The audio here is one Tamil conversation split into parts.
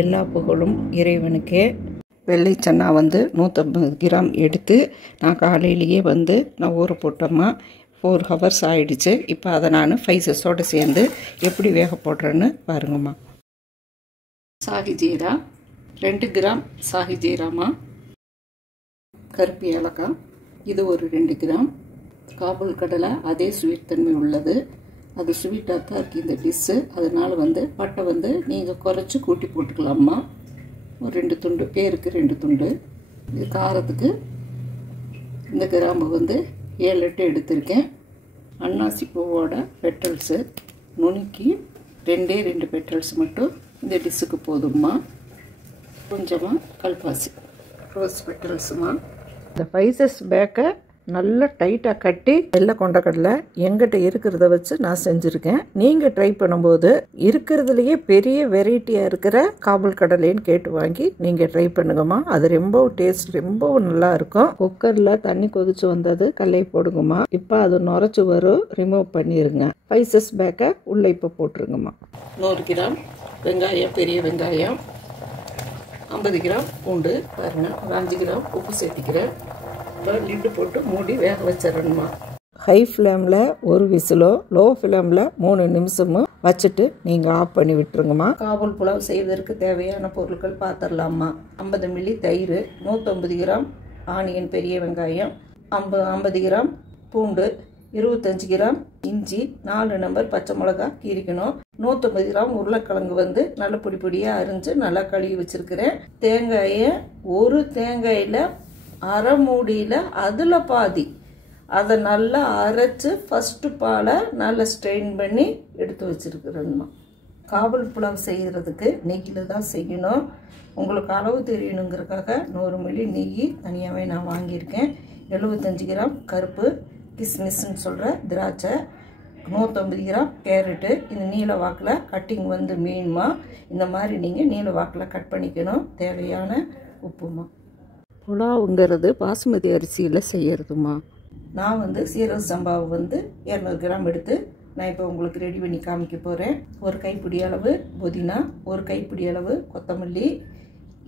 எல்லா புகழும் இறைவனுக்கே. வெள்ளை சன்னா வந்து 150 கிராம் எடுத்து நான் காலையிலேயே நான் ஊற போட்டோம்மா. 4 ஹவர்ஸ் ஆகிடுச்சு. இப்போ அதை நான் ஃபைசஸோடு சேர்ந்து எப்படி வேக போடுறேன்னு பாருங்கம்மா. சாகி ஜீரா 2 கிராம் சாகி ஜீராம்மா. கருப்பு ஏலக்காய் இது ஒரு 2 கிராம். காபூல் கடலை அதே ஸ்வீட் தன்மை உள்ளது. அது ஸ்வீட்டாக தான் இருக்குது இந்த டிஷ்ஷு. அதனால் பட்டை நீங்கள் குறைச்சி கூட்டி போட்டுக்கலாம்மா. ஒரு 2 துண்டு, பேருக்கு 2 துண்டு. இது காரத்துக்கு இந்த கிராம்பு 7-8 எடுத்திருக்கேன். அன்னாசி பூவோட பெட்டல்ஸு நுணுக்கி 2 பெட்டல்ஸ் மட்டும் இந்த டிஷ்ஷுக்கு போதும்மா. கொஞ்சமாக கல்பாசி ரோஸ் பெட்டல்ஸுமா. இந்த ஃபைசஸ் பேக்கை நல்லா டைட்டாக கட்டி வெள்ளை கொண்டக்கடலை எங்கிட்ட இருக்கிறத வச்சு நான் செஞ்சுருக்கேன். நீங்கள் ட்ரை பண்ணும்போது இருக்கிறதுலையே பெரிய வெரைட்டியாக இருக்கிற காபூல் கடலைன்னு கேட்டு வாங்கி நீங்கள் ட்ரை பண்ணுங்கம்மா. அது ரொம்ப டேஸ்ட் ரொம்பவும் நல்லா இருக்கும். குக்கரில் தண்ணி கொதிச்சு வந்தது கல்லை போடுங்கம்மா. இப்போ அது நுரைச்சி வரும், ரிமூவ் பண்ணிடுங்க. ஃபைசஸ் பேக்கை உள்ளே இப்போ போட்டுருங்கம்மா. 100 கிராம் வெங்காயம், பெரிய வெங்காயம், 50 கிராம் பூண்டு பாருங்கள், ஒரு 5 கிராம் உப்பு சேர்த்திக்கிறேன். லிட்டு போட்டு மூடி வேக வச்சிடணுமா. ஹை ஃப்ளேமில் 1 விசிலோ, லோ ஃப்ளேமில் 3 நிமிஷமோ வச்சுட்டு நீங்கள் ஆஃப் பண்ணி விட்டுருங்கம்மா. காபூல் புலாவ் செய்வதற்கு தேவையான பொருட்கள் பார்த்துடலாமா. 50 மில்லி தயிர், 150 கிராம் ஆனியன் பெரிய வெங்காயம், 50 கிராம் பூண்டு, 25 கிராம் இஞ்சி, 4 நம்பர் பச்சை மிளகா கீரிக்கணும். 150 கிராம் உருளைக்கிழங்கு நல்ல பொடி பொடியாக அரிஞ்சு நல்லா கழுவி வச்சுருக்கிறேன். தேங்காயை ஒரு தேங்காயில் அரை மூடியில் அதில் பாதி அதை நல்லா அரைச்சி ஃபஸ்ட்டு பாலை நல்லா ஸ்ட்ரெயின் பண்ணி எடுத்து வச்சுருக்கிறேன்மா. காபூல் புலாவ் செய்கிறதுக்கு நெய்யில் தான் செய்யணும். உங்களுக்கு அளவு தெரியணுங்கிறதுக்காக 100 மில்லி நெய் தனியாகவே நான் வாங்கியிருக்கேன். 75 கிராம் கருப்பு கிஸ்மிஸ்ன்னு சொல்கிற திராட்சை, 150 கிராம் கேரட்டு. இந்த நீல வாக்கில் கட்டிங் மீன்மா. இந்த மாதிரி நீங்கள் நீல வாக்கில் கட் பண்ணிக்கணும். தேவையான உப்புமா. புலாவுங்கிறது பாசுமதி அரிசியில் செய்யறதுமா. நான் சீரக சம்பாவை 200 கிராம் எடுத்து நான் இப்போ உங்களுக்கு ரெடி பண்ணி காமிக்க போகிறேன். ஒரு கைப்பிடி அளவு புதினா, ஒரு கைப்பிடி அளவு கொத்தமல்லி,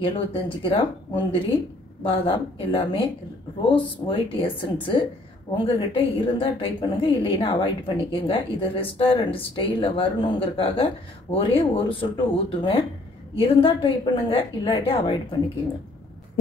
75 கிராம் முந்திரி, பாதாம், எல்லாமே ரோஸ் ஒயிட் எசன்ஸு. உங்கள்கிட்ட இருந்தால் ட்ரை பண்ணுங்கள், இல்லைன்னா அவாய்ட் பண்ணிக்கோங்க. இது ரெஸ்டாரண்ட் ஸ்டைலில் வரணுங்கிறதுக்காக ஒரே ஒரு சொட்டு ஊற்றுவேன். இருந்தால் ட்ரை பண்ணுங்கள், இல்லாட்டி அவாய்ட் பண்ணிக்கோங்க.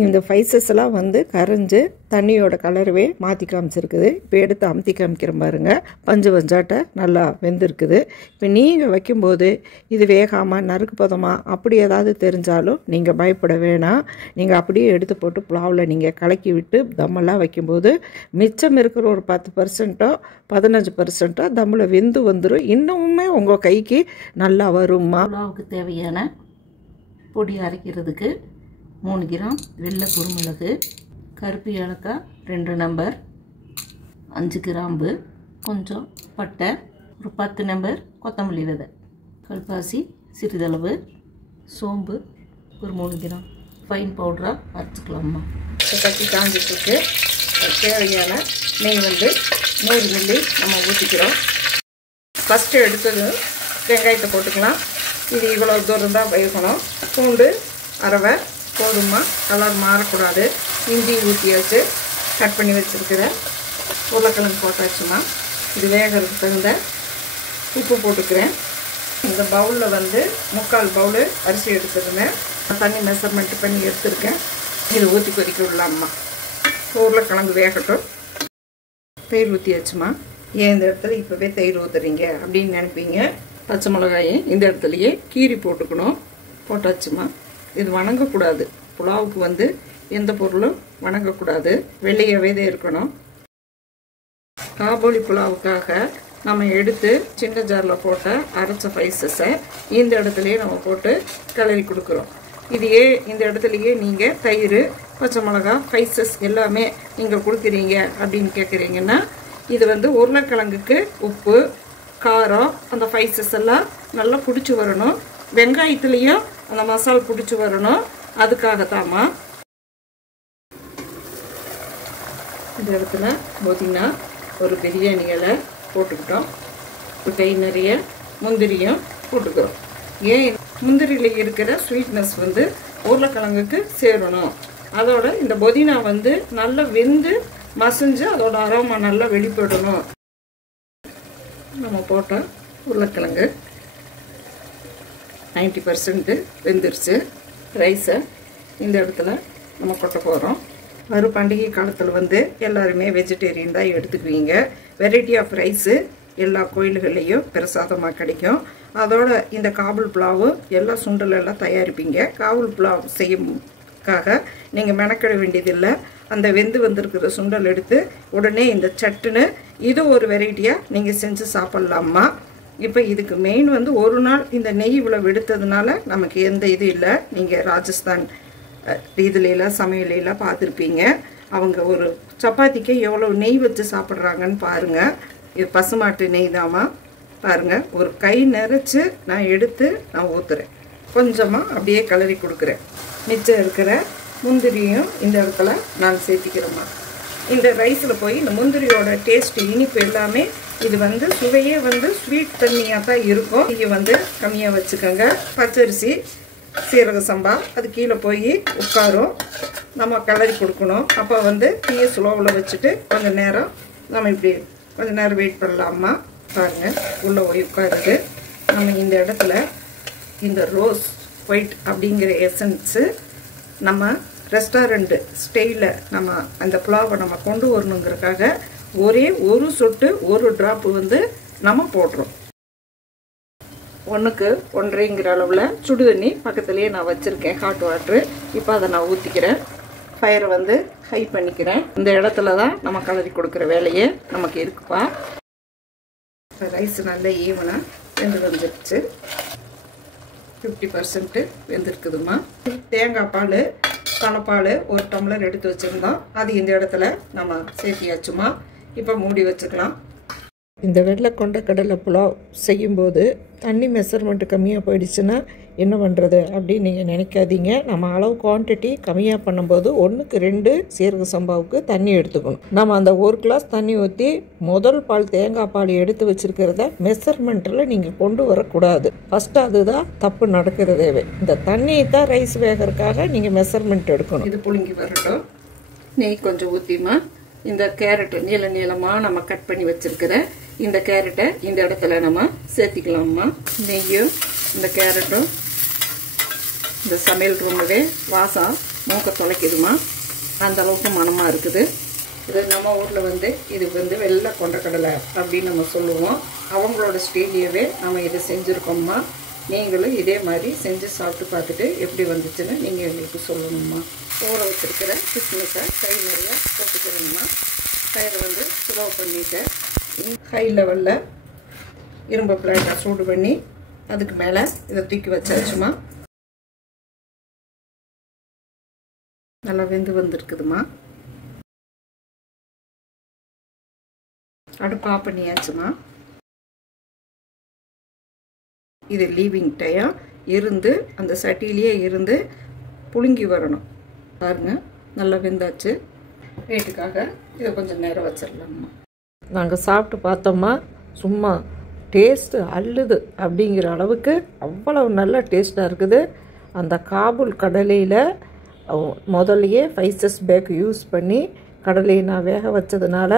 இந்த ஃபைசஸ் எல்லாம் கரைஞ்சி தண்ணியோட கலரவே மாற்றி காமிச்சிருக்குது. இப்போ எடுத்து அமுத்தி காமிக்கிற பாருங்க. பஞ்சு பஞ்சாட்ட நல்லா வெந்திருக்குது. இப்போ நீங்கள் வைக்கும்போது இது வேகாமல் நறுக்கு பதமா அப்படி ஏதாவது தெரிஞ்சாலும் நீங்கள் பயப்பட வேணாம். நீங்கள் அப்படியே எடுத்து போட்டு புலாவில் நீங்கள் கலக்கி விட்டு தம்மெல்லாம் வைக்கும்போது மிச்சம் இருக்கிற ஒரு 10%ஓ 15%ஓ தம்மில் வெந்து வந்துடும். இன்னுமே உங்கள் கைக்கு நல்லா வரும்மா. புலாவுக்கு தேவையான பொடி அரைக்கிறதுக்கு 3 கிராம் வெள்ளை குருமிளகு, கருப்பு ஏலக்காய் 2 நம்பர், 5 கிராம்பு, கொஞ்சம் பட்டை, ஒரு 10 நம்பர் கொத்தமல்லி விதை, கல்பாசி சிறிதளவு, சோம்பு ஒரு 3 கிராம். ஃபைன் பவுடராக அரைச்சிக்கலாமா. கட்டி காஞ்சிட்டுருக்கு. தேவையான நெய் 100 மில்லி நம்ம ஊற்றிக்கிறோம். ஃபஸ்ட்டு எடுத்தது வெங்காயத்தை போட்டுக்கலாம். இது இவ்வளோ தூரம் தான் வேகணும். பூண்டு அரவை போதுமா, கலர் மாறக்கூடாது. இஞ்சி ஊற்றியாச்சு, கட் பண்ணி வச்சுருக்கிறேன். உருளைக்கிழங்கு போட்டாச்சுமா. இது வேகிறதுக்கு தகுந்த உப்பு போட்டுக்கிறேன். இந்த பவுலில் 3/4 பவுலு அரிசி எடுத்துருந்தேன். தண்ணி மெஷர்மெண்ட் பண்ணி எடுத்துருக்கேன். இது ஊற்றி கொதிக்க விடலாம்மா. உருளைக்கிழங்கு வேகட்டும். தயிர் ஊற்றியாச்சுமா. ஏன் இந்த இடத்துல இப்போவே தயிர் ஊற்றுறீங்க அப்படின்னு நினைப்பீங்க. பச்சை மிளகாயை இந்த இடத்துலையே கீரி போட்டுக்கணும். போட்டாச்சுமா. இது வணங்கக்கூடாது. புலாவுக்கு எந்த பொருளும் வணங்கக்கூடாது, வெள்ளையாகவே தான் இருக்கணும். காபூலி புலாவுக்காக நம்ம எடுத்து சின்ன ஜாரில் போட்ட அரைச்ச ஃபைசஸை இந்த இடத்துலையே நம்ம போட்டு கிளறி கொடுக்குறோம். இதையே இந்த இடத்துலையே நீங்கள் தயிர், பச்சை மிளகா, ஃபைசஸ் எல்லாமே நீங்கள் கொடுக்குறீங்க அப்படின்னு கேட்குறீங்கன்னா இது உருளைக்கிழங்குக்கு உப்பு, காரம், அந்த ஃபைசஸ் எல்லாம் நல்லா பிடிச்சி வரணும். வெங்காயத்துலேயும் அந்த மசாலா பிடிச்சி வரணும். அதுக்காகத்தாம்மா. இந்த இடத்துல புதினா ஒரு பிரியாணி இலை போட்டுக்கிட்டோம். ஒரு கை நிறைய முந்திரியும் போட்டுக்கிறோம். ஏன் முந்திரியில் இருக்கிற ஸ்வீட்னஸ் வந்து உருளைக்கிழங்குக்கு சேரணும். அதோட இந்த புதினா வந்து நல்லா வெந்து மசிஞ்சு அதோட அரோமா நல்லா வெளிப்படணும். நம்ம போட்ட உருளைக்கிழங்கு 90% வெந்துருச்சு. ரைஸை இந்த இடத்துல நம்ம கொட்ட போகிறோம். வரும் பண்டிகை காலத்தில் வந்து எல்லாருமே வெஜிடேரியன் தான் எடுத்துக்குவீங்க. வெரைட்டி ஆஃப் ரைஸு எல்லா கோயில்கள்லேயும் பிரசாதமாக கிடைக்கும். அதோட இந்த காபுல் புலாவு எல்லா சுண்டல் எல்லாம் தயாரிப்பீங்க. காபுல் புலாவ் செய்யக்காக நீங்கள் மெனக்கிட வேண்டியதில்லை. அந்த வெந்து வந்திருக்கிற சுண்டல் எடுத்து உடனே இந்த சட்டுன்னு இது ஒரு வெரைட்டியாக நீங்கள் செஞ்சு சாப்பிட்லாமா. இப்போ இதுக்கு மெயின் வந்து ஒரு நாள் இந்த நெய் இவ்வளவு எடுத்ததுனால நமக்கு எந்த இது இல்லை. நீங்கள் ராஜஸ்தான் இதுலாம் சமையலாம் பார்த்துருப்பீங்க. அவங்க ஒரு சப்பாத்திக்கு எவ்வளோ நெய் வச்சு சாப்பிட்றாங்கன்னு பாருங்கள். இது பசுமாட்டு நெய் தாமா. பாருங்கள், ஒரு கை நிறைச்சி நான் எடுத்து நான் ஊற்றுறேன். கொஞ்சமாக அப்படியே கிளறி கொடுக்குறேன். மிச்சம் இருக்கிற முந்திரியும் இந்த இடத்துல நான் சேர்த்திக்கிறேம்மா. இந்த ரைஸில் போய் இந்த முந்திரியோட டேஸ்ட்டு இனிப்பு எல்லாமே இது வந்து சுவையே வந்து ஸ்வீட் தண்ணியாக தான் இருக்கும். இது வந்து கம்மியாக வச்சுக்கோங்க. பச்சரிசி சீரக சம்பா அது கீழே போய் உட்காரும். நம்ம கிளறி கொடுக்கணும். அப்போ வந்து தீயை ஸ்லோவில் வச்சுட்டு கொஞ்சம் நேரம் நம்ம இப்படி கொஞ்சம் நேரம் வெயிட் பண்ணலாமா. பாருங்கள், உள்ளே போய் உட்காருது. நம்ம இந்த இடத்துல இந்த ரோஸ் ஒயிட் அப்படிங்கிற எசன்ஸு நம்ம ரெஸ்டாரண்ட் ஸ்டைலில் நம்ம அந்த புலாவை நம்ம கொண்டு வரணுங்கிறதுக்காக ஒரே ஒரு சொட்டு ஒரு ட்ராப்பு வந்து நம்ம போடுறோம். 1க்கு 1.5ங்கிற அளவில் சுடு தண்ணி பக்கத்துலேயே நான் வச்சுருக்கேன், ஹாட் வாட்ரு. இப்போ அதை நான் ஊற்றிக்கிறேன். ஃபயரை வந்து ஹை பண்ணிக்கிறேன். இந்த இடத்துல தான் நம்ம கலரி கொடுக்குற வேலையே நமக்கு இருக்குப்பா. ரைஸ் நல்லா ஈவனாக வெந்து வந்துடுச்சு. 50% வெந்திருக்குதுமா. தேங்காய் பால் தலைப்பால் ஒரு டம்ளர் எடுத்து வச்சுருந்தோம். அது இந்த இடத்துல நம்ம சேர்த்தியாச்சுமா. இப்போ மூடி வச்சுக்கலாம். இந்த வெள்ளை கொண்ட கடலை புலாவ் செய்யும்போது தண்ணி மெஷர்மெண்ட்டு கம்மியாக போயிடுச்சுன்னா என்ன பண்ணுறது அப்படின்னு நீங்கள் நினைக்காதீங்க. நம்ம அளவு குவான்டிட்டி கம்மியாக பண்ணும்போது 1க்கு 2 சீரக சம்பாவுக்கு தண்ணி எடுத்துக்கணும். நம்ம அந்த 1 கிளாஸ் தண்ணி ஊற்றி முதல் பால் தேங்காய் பால் எடுத்து வச்சுருக்கிறத மெஷர்மெண்ட்டில் நீங்கள் கொண்டு வரக்கூடாது. ஃபஸ்ட்டு அதுதான் தப்பு நடக்கிறதேவே. இந்த தண்ணியை தான் ரைஸ் வேகிறதுக்காக நீங்கள் மெஷர்மெண்ட் எடுக்கணும். இது புழுங்கி வரட்டும். நெய் கொஞ்சம் ஊற்றிமா. இந்த கேரட்டு நீளமாக நம்ம கட் பண்ணி வச்சுருக்கிற இந்த கேரட்டை இந்த இடத்துல நம்ம சேர்த்திக்கலாம்மா. நெய்யும் இந்த கேரட்டும் இந்த சமையல் ரூமுவே வாசம் மூக்க தொலைக்குதுமா. அந்த அளவுக்கு மனமாக இருக்குது. இது நம்ம ஊரில் வந்து இது வந்து வெள்ளை கொண்டக்கடலை அப்படின்னு நம்ம சொல்லுவோம். அவங்களோட ஸ்டைலியவே நம்ம இதை செஞ்சுருக்கோம்மா. நீங்களும் இதே மாதிரி செஞ்சு சாப்பிட்டு பார்த்துட்டு எப்படி வந்துச்சுன்னு நீங்கள் எங்களுக்கு சொல்லணும்மா. ஊற வச்சுருக்கிற கிஸ்மிஸை கை நிறைய போட்டுக்கிறோம்மா. கயிறை வந்து ஸ்லோ பண்ணிவிட்டு ஹை லெவலில் இரும்பு பிளேட்டை சூடு பண்ணி அதுக்கு மேலே இதை தூக்கி வச்சாச்சுமா. நல்லா வெந்து வந்துருக்குதுமா. அடுப்பு ஆஃப் பண்ணியாச்சுமா. இது லீவிங் டைம் இருந்து அந்த சட்டிலேயே இருந்து புழுங்கி வரணும். பாருங்கள், நல்லா வெந்தாச்சு. வெயிட்டுக்காக இதை கொஞ்சம் நேரம் வச்சிடலாம்மா. நாங்கள் சாப்பிட்டு பார்த்தோம்மா, சும்மா டேஸ்ட்டு அள்ளுது அப்படிங்கிற அளவுக்கு அவ்வளவு நல்ல டேஸ்ட்டாக இருக்குது. அந்த காபூல் கடலையில் முதல்லையே ஃபைசஸ் பேக் யூஸ் பண்ணி கடலையை நான் வேக வச்சதுனால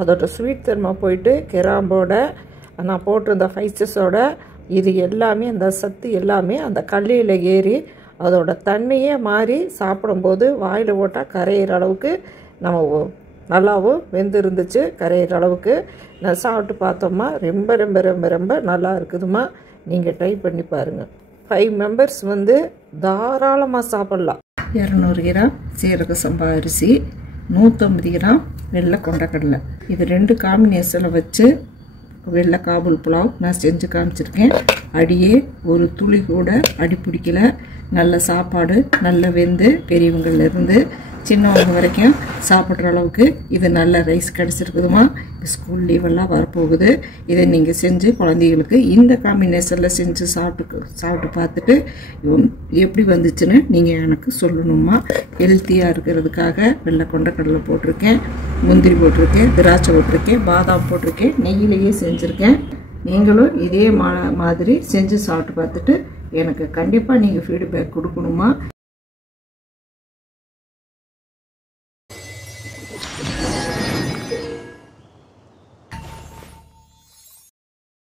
அதோட ஸ்வீட் தன்மை போயிட்டு கிராம்போட நான் போட்டிருந்த ஃபைசஸோட இது எல்லாமே அந்த சத்து எல்லாமே அந்த கல்லையில் ஏறி அதோட தன்மையே மாறி சாப்பிடும்போது வாயில் போட்டால் கரையிற அளவுக்கு நம்ம நல்லாவும் வெந்து இருந்துச்சு. கரையிற அளவுக்கு நான் சாப்பிட்டு பார்த்தோம்மா. ரொம்ப ரொம்ப ரொம்ப ரொம்ப நல்லா இருக்குதுமா. நீங்கள் ட்ரை பண்ணி பாருங்கள். 5 மெம்பர்ஸ் வந்து தாராளமாக சாப்பிட்லாம். 200 கிராம் சீரக சம்பா அரிசி, 150 கிராம் வெள்ளை கொண்டக்கடலை, இது 2 காம்பினேஷனில் வச்சு வெள்ளை காபூல் புலாவ் நான் செஞ்சு காமிச்சிருக்கேன். அடியே ஒரு துளி கூட அடி பிடிக்கல. நல்ல சாப்பாடு, நல்ல வெந்து பெரியவங்கள்லேருந்து சின்னவங்க வரைக்கும் சாப்பிட்ற அளவுக்கு இது நல்ல ரைஸ் கிடச்சிருக்குதுமா. ஸ்கூல் லீவெல்லாம் வரப்போகுது. இதை நீங்கள் செஞ்சு குழந்தைகளுக்கு இந்த காம்பினேஷனில் செஞ்சு சாப்பிட்டு பார்த்துட்டு எப்படி வந்துச்சுன்னு நீங்கள் எனக்கு சொல்லணுமா. ஹெல்த்தியாக இருக்கிறதுக்காக வெள்ளை கொண்டக்கடலை போட்டிருக்கேன், முந்திரி போட்டிருக்கேன், திராட்சை போட்டிருக்கேன், பாதாம் போட்டிருக்கேன், நெய்யிலேயே செஞ்சுருக்கேன். நீங்களும் இதே மாதிரி செஞ்சு சாப்பிட்டு பார்த்துட்டு எனக்கு கண்டிப்பாக நீங்கள் ஃபீட்பேக் கொடுக்கணுமா.